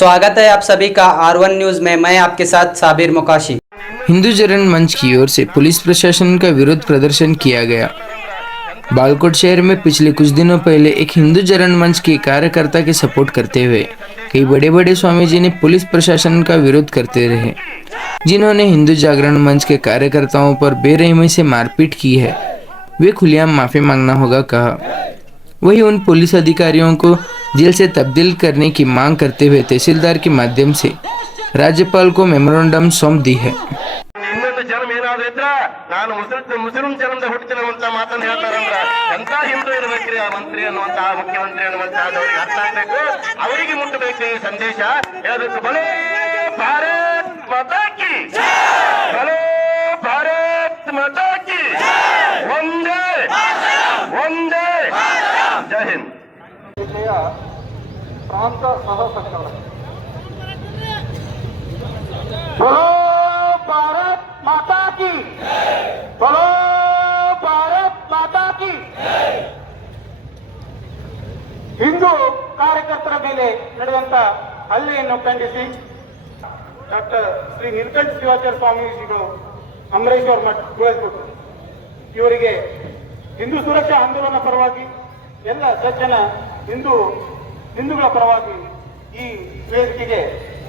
स्वागत है आप सभी का R1 न्यूज़ में। मैं आपके साथ साबिर मुकाशी। हिंदू जन मंच की ओर से पुलिस प्रशासन का विरोध प्रदर्शन किया गया। बालकोट शहर में पिछले कुछ दिनों पहले एक हिंदू जन मंच के कार्यकर्ता के सपोर्ट करते हुए कई बड़े बड़े स्वामी जी ने पुलिस प्रशासन का विरोध करते रहे, जिन्होंने हिंदू जागरण मंच के कार्यकर्ताओं पर बेरहमी से मारपीट की है। वे खुलेआम माफी मांगना होगा कहा। वही उन पुलिस अधिकारियों को जेल से तब्दील करने की मांग करते हुए तहसीलदार के माध्यम से राज्यपाल को मेमोरेंडम सौंप दी है। ಜನ್ಮ ಏನಾದ್ರೂ ಇದ್ರ ನಾನು ಮುಸ್ಲಿಂ ಜನ್ಮದ ಹುಟ್ಟಿನವಂತ ಮಾತನ್ನು ಹೇಳ್ತಾರಂದ್ರ ಎಂತ ಹಿಂದೂ ಇರ್ಬೇಕ್ರಿ ಆ ಮಂತ್ರಿ ಅನ್ನುವಂತ ಮುಖ್ಯಮಂತ್ರಿ ಅನ್ನುವಂತ ಅವ್ರಿಗೆ ಅರ್ಥ ಆಗ್ಬೇಕು, ಅವರಿಗೆ ಮುಟ್ಟಬೇಕು ಈ ಸಂದೇಶ ಹೇಳಬೇಕು. ಬಲೋ ಭಾರತ್ ಮಾತಾ ಕಿ, ಬಲೋ ಭಾರತ್ ಮಾತಾ ಕಿ, ಒಂದೇ ಒಂದೇ. ಜೈ ಹಿಂದ್. ಪ್ರಾಂತ ಸಹ ಸರ್ಕಾರ भारत माता की, बोलो भारत माता की. ಹಿಂದೂ ಕಾರ್ಯಕರ್ತರ ಮೇಲೆ ನಡೆದಂತ ಹಲ್ಲೆಯನ್ನು ಖಂಡಿಸಿ ಡಾಕ್ಟರ್ ಶ್ರೀ ನೀಲಕಂಠ ಶಿವಾಚಾರ್ಯ ಸ್ವಾಮೀಜಿಗಳು ಅಮರೇಶ್ವರ ಮಠ ಗುಳಸ್ಕೊಟ್ರು. ಇವರಿಗೆ ಹಿಂದೂ ಸುರಕ್ಷಾ ಆಂದೋಲನ ಪರವಾಗಿ ಎಲ್ಲ ಸಜ್ಜನ ಹಿಂದೂಗಳ ಪರವಾಗಿ ಈ ವೇದಿಕೆಗೆ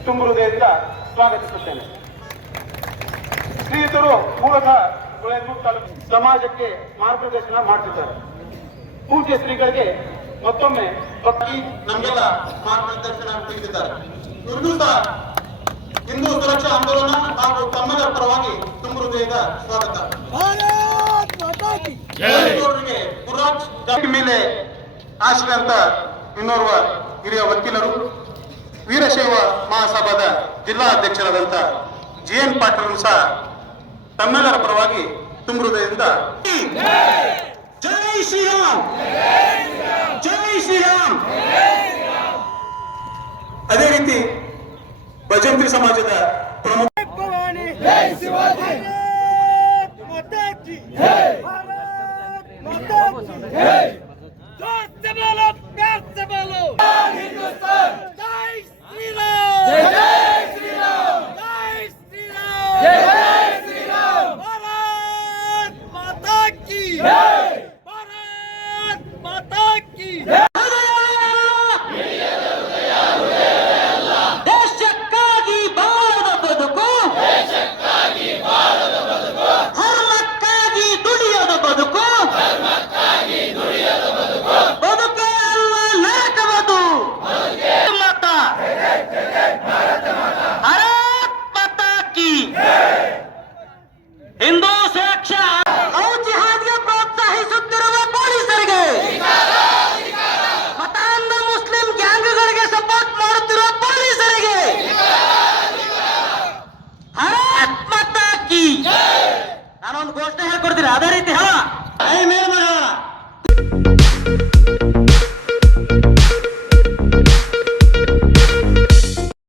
ತುಂಬು ಹೃದಯದಿಂದ ಸ್ವಾಗತಿಸುತ್ತೇನೆ. ಶ್ರೀಯುತರು ಮೂಲತಃ ಸಮಾಜಕ್ಕೆ ಮಾರ್ಗದರ್ಶನ ಮಾಡುತ್ತಿದ್ದಾರೆ. ಪೂಜ್ಯ ಶ್ರೀಗಳಿಗೆ ಮತ್ತೊಮ್ಮೆ ಭಕ್ತಿ ನಮಗೆಲ್ಲ ಮಾರ್ಗದರ್ಶನ ನೀಡುತ್ತಿದ್ದಾರೆ. ಇವರು ಸಹ ಹಿಂದೂ ಸುರಕ್ಷಾ ಆಂದೋಲನ ಹಾಗೂ ತಮ್ಮದರ ಪರವಾಗಿ ತುಂಬ ಹೃದಯದ ಸ್ವಾಗತ. ಗುರುರಾಜ್ ಮೇಲೆ ಆಶ್ರಯ ಅಂತ ಇನ್ನೋರ್ವ ಹಿರಿಯ ವಕೀಲರು, ವೀರಶೈವ ಮಹಾಸಭಾದ ಜಿಲ್ಲಾ ಅಧ್ಯಕ್ಷರಾದಂತ JN ಪಾಟೀಲ್ ಸಹ ತಮ್ಮೆಲ್ಲರ ಪರವಾಗಿ ತುಂಬ ಹೃದಯದಿಂದ ಜೈ ಶ್ರೀರಾಮ್, ಜೈ ಶ್ರೀರಾಮ್. ಅದೇ ರೀತಿ ಭಜಂತ್ರಿ ಸಮಾಜದ ಪ್ರಮುಖ ಹಿಂದೂ ಸುರಕ್ಷಾ ಜಿಹಾದ್ಗೆ ಪ್ರೋತ್ಸಾಹಿಸುತ್ತಿರುವ ಪೊಲೀಸರಿಗೆ, ಮತಾಂಧ ಮುಸ್ಲಿಂ ಗ್ಯಾಂಗ್ಗಳಿಗೆ ಸಪೋರ್ಟ್ ಮಾಡುತ್ತಿರುವ ಪೊಲೀಸರಿಗೆ ಭಾರತ್ ಮಾತಾ ಕಿ. ನಾನೊಂದು ಘೋಷಣೆ ಹೇಳ್ಕೊಡ್ತೀನಿ, ಅದೇ ರೀತಿ